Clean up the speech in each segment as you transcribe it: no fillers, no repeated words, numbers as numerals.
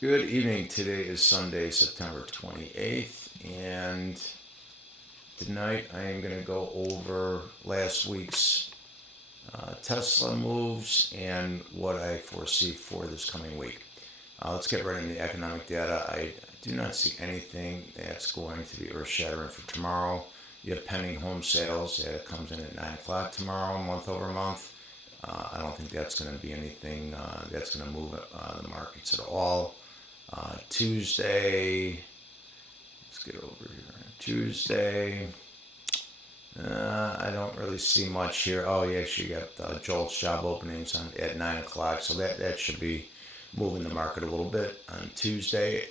Good evening. Today is Sunday, September 28th, and tonight I am going to go over last week's Tesla moves and what I foresee for this coming week. Let's get right into the economic data. I do not see anything that's going to be earth shattering for tomorrow. You have pending home sales that comes in at 9 o'clock tomorrow, month over month. I don't think that's going to be anything that's going to move the markets at all. Tuesday, let's get over here. Tuesday, I don't really see much here. Oh, yeah, you got Joel's job openings at 9 o'clock, so that should be moving the market a little bit on Tuesday.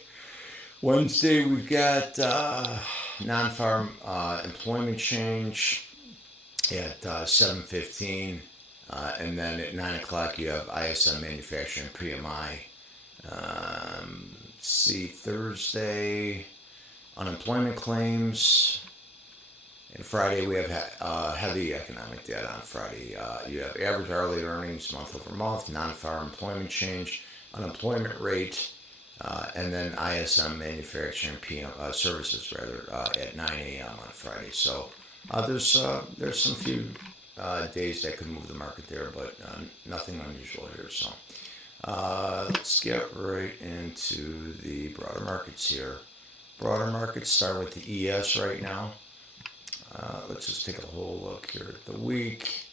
Wednesday, we've got non-farm employment change at 7:15, and then at 9 o'clock, you have ISM manufacturing PMI. See, Thursday, unemployment claims. And Friday, we have heavy economic data on Friday. You have average hourly earnings month over month, non-farm employment change, unemployment rate, and then ISM manufacturing services at 9 a.m. on Friday. So there's some few days that could move the market there, but nothing unusual here. So let's get right into the broader markets here. Broader markets start with the ES right now. Let's just take a whole look here at the week.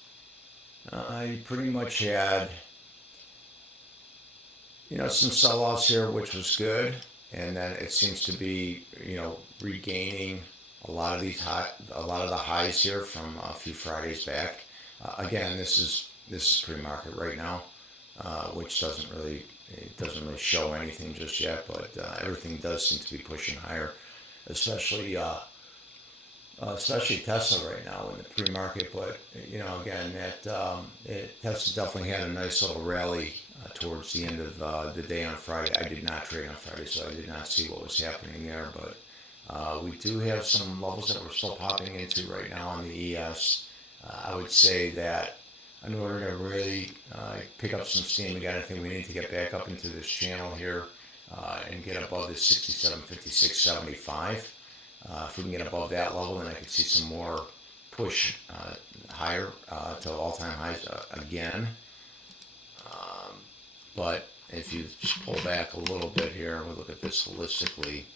You pretty much had, some sell-offs here, which was good, and then it seems to be, regaining a lot of the highs here from a few Fridays back. Again, this is pre-market right now, which doesn't really show anything just yet, but everything does seem to be pushing higher, especially Tesla right now in the pre-market. But again, Tesla definitely had a nice little rally towards the end of the day on Friday. I did not trade on Friday, so I did not see what was happening there. But we do have some levels that we're still popping into right now on the ES. I would say that in order to really pick up some steam again, I think we need to get back up into this channel here and get above this 67.56.75. If we can get above that level, then I could see some more push higher to all-time highs again. But if you just pull back a little bit here and we look at this holistically,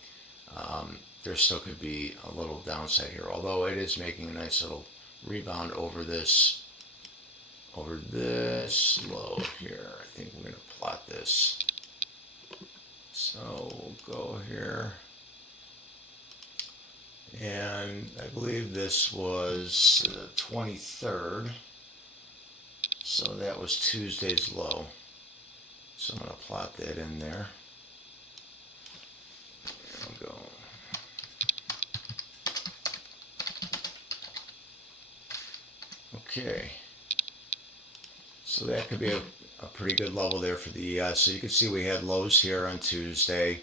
there still could be a little downside here. Although it is making a nice little rebound over this low here. I think we're going to plot this. So we'll go here. And I believe this was the 23rd. So that was Tuesday's low. So I'm going to plot that in there. There we go. Okay. So that could be a pretty good level there for the ES. So you can see we had lows here on Tuesday.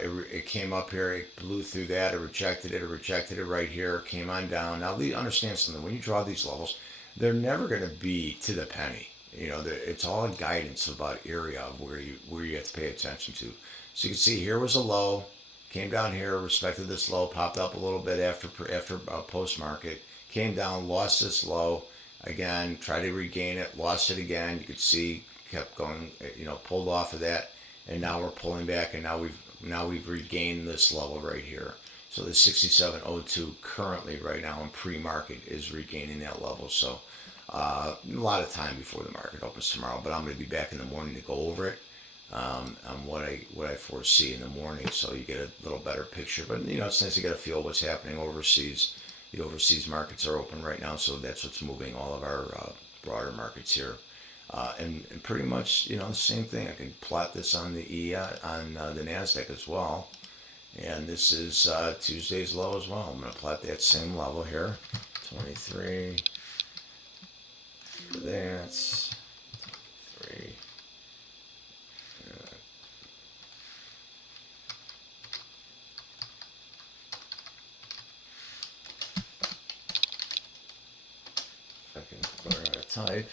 It came up here, it blew through that, it rejected it right here, came on down. Now, understand something. When you draw these levels, they're never going to be to the penny. It's all a guidance about area of where you have to pay attention to. So you can see here was a low, came down here, respected this low, popped up a little bit after post market, came down, lost this low, again, tried to regain it, lost it again. You could see kept going, pulled off of that, and now we're pulling back, and now we've regained this level right here. So the 67.02 currently right now in pre-market is regaining that level. So a lot of time before the market opens tomorrow, but I'm going to be back in the morning to go over it on what I foresee in the morning, so you get a little better picture. But it's nice to get a feel of what's happening overseas. The overseas markets are open right now, so that's what's moving all of our broader markets here. And pretty much, the same thing. I can plot this on the the NASDAQ as well. And this is Tuesday's low as well. I'm going to plot that same level here. 23. That's 3. If I can learn how to type.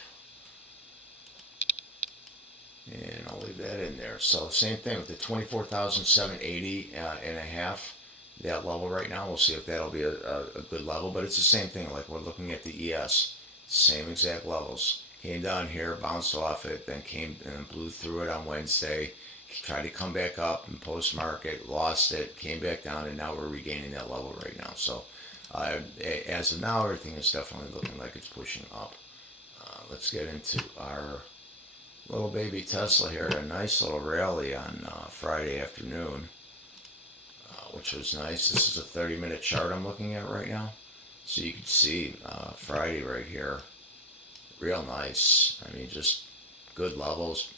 And I'll leave that in there. So same thing with the 24,780 and a half, that level right now. We'll see if that'll be a good level, but it's the same thing. Like we're looking at the ES, same exact levels. Came down here, bounced off it, then came and blew through it on Wednesday. Tried to come back up in post market, lost it, came back down, and now we're regaining that level right now. So as of now, everything is definitely looking like it's pushing up. Let's get into our little baby Tesla here. A nice little rally on Friday afternoon, which was nice. This is a 30-minute chart I'm looking at right now. So you can see Friday right here, real nice. I mean, just good levels,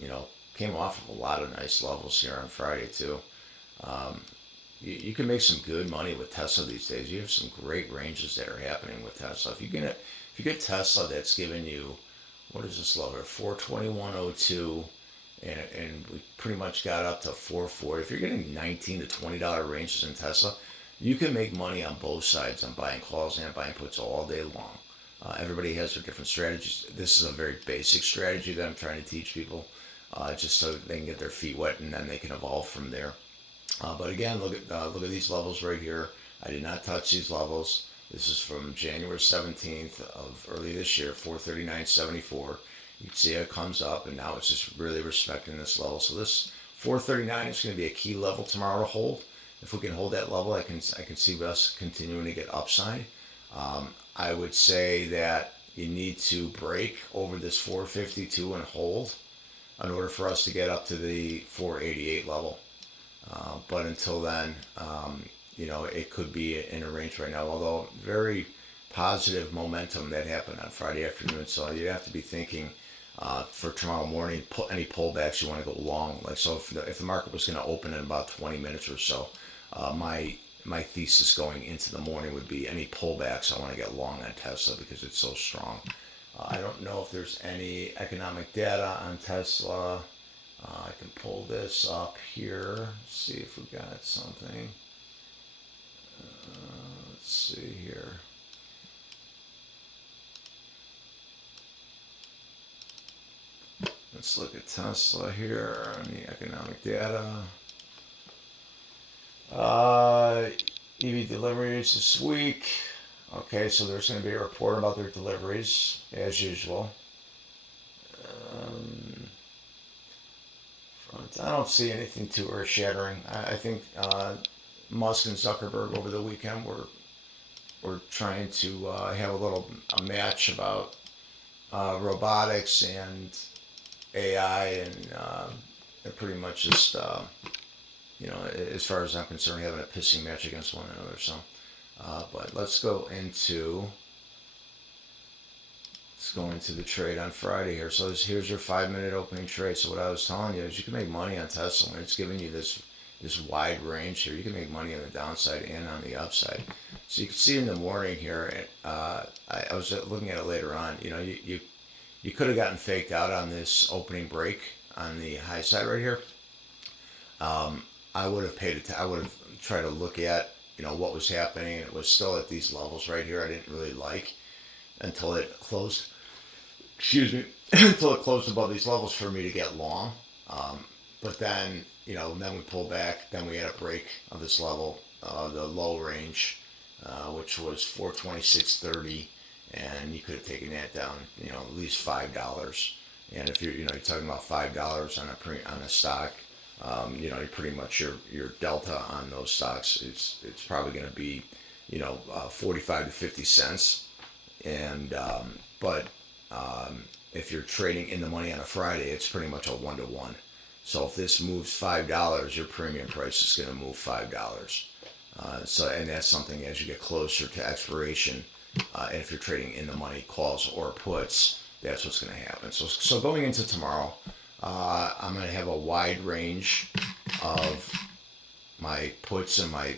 came off of a lot of nice levels here on Friday too. You can make some good money with Tesla these days. You have some great ranges that are happening with Tesla. If you get Tesla that's giving you, what is this level here? 421.02, and we pretty much got up to 440. If you're getting $19 to $20 ranges in Tesla, you can make money on both sides on buying calls and buying puts all day long. Everybody has their different strategies. This is a very basic strategy that I'm trying to teach people, just so they can get their feet wet and then they can evolve from there. But again, look at these levels right here. I did not touch these levels. This is from January 17th of early this year, 439.74. You can see it comes up, and now it's just really respecting this level. So this 439 is going to be a key level tomorrow to hold. If we can hold that level, I can see us continuing to get upside. I would say that you need to break over this 452 and hold in order for us to get up to the 488 level. But until then, it could be in a range right now, although very positive momentum that happened on Friday afternoon. So you have to be thinking for tomorrow morning, any pullbacks you want to go long. Like, so if the market was going to open in about 20 minutes or so, my thesis going into the morning would be any pullbacks I want to get long on Tesla because it's so strong. I don't know if there's any economic data on Tesla. I can pull this up here, see if we got something. Let's see here. Let's look at Tesla here on the economic data. EV deliveries this week. Okay, so there's going to be a report about their deliveries, as usual. I don't see anything too earth-shattering. I think Musk and Zuckerberg over the weekend were trying to have a match about robotics and AI, and they're pretty much just, as far as I'm concerned, having a pissing match against one another. So, but let's go into the trade on Friday here. So here's your 5-minute opening trade. So what I was telling you is you can make money on Tesla when it's giving you this wide range here. You can make money on the downside and on the upside. So you can see in the morning here, I was looking at it later on, you could have gotten faked out on this opening break on the high side right here. I would have I would have tried to look at, what was happening. It was still at these levels right here I didn't really like until it closed. Until it closed above these levels for me to get long. But then, then we pulled back. Then we had a break of this level, the low range, which was 426.30, and you could have taken that down, at least $5. And if you're talking about $5 on a stock, you're pretty much your delta on those stocks. It's probably going to be, 45 to 50 cents, and but if you're trading in the money on a Friday, it's pretty much a 1-to-1. So if this moves $5, your premium price is going to move $5. And that's something as you get closer to expiration, and if you're trading in the money calls or puts, that's what's going to happen. So going into tomorrow, I'm going to have a wide range of my puts and my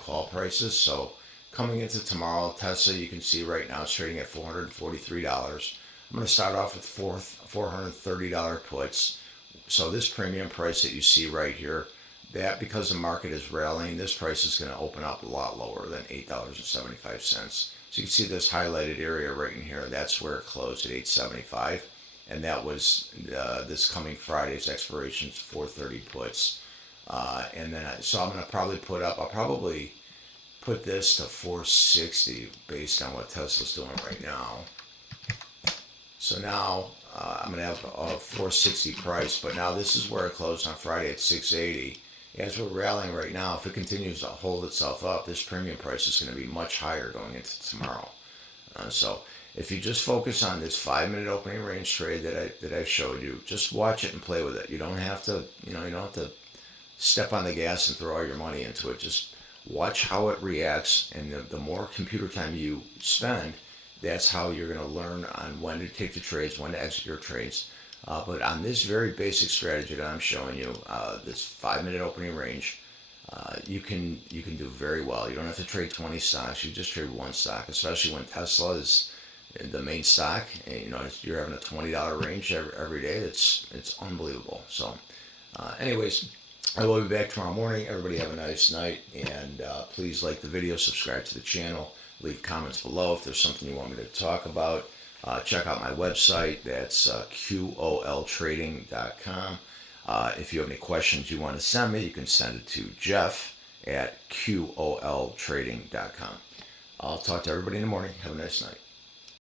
call prices. So coming into tomorrow, Tesla, you can see right now it's trading at $443. I'm going to start off with $430 puts. So this premium price that you see right here, that because the market is rallying, this price is going to open up a lot lower than $8.75. So you can see this highlighted area right in here. That's where it closed at $8.75. and that was this coming Friday's expirations 430 puts. And then so I'm gonna probably I'll probably put this to 460 based on what Tesla's doing right now. So now I'm going to have a 460 price, but now this is where it closed on Friday at 680. As we're rallying right now, if it continues to hold itself up, this premium price is going to be much higher going into tomorrow. So if you just focus on this 5-minute opening range trade that I showed you, just watch it and play with it. You don't have to, you don't have to step on the gas and throw all your money into it. Just watch how it reacts, and the more computer time you spend, that's how you're going to learn on when to take the trades, when to exit your trades. But on this very basic strategy that I'm showing you, this 5-minute opening range, you can do very well. You don't have to trade 20 stocks. You just trade one stock, especially when Tesla is the main stock. And, you're having a $20 range every day. It's unbelievable. So, anyways, I will be back tomorrow morning. Everybody have a nice night, and please like the video, subscribe to the channel, leave comments below if there's something you want me to talk about. Check out my website. That's QOLTrading.com. If you have any questions you want to send me, you can send it to Jeff@QOLTrading.com. I'll talk to everybody in the morning. Have a nice night.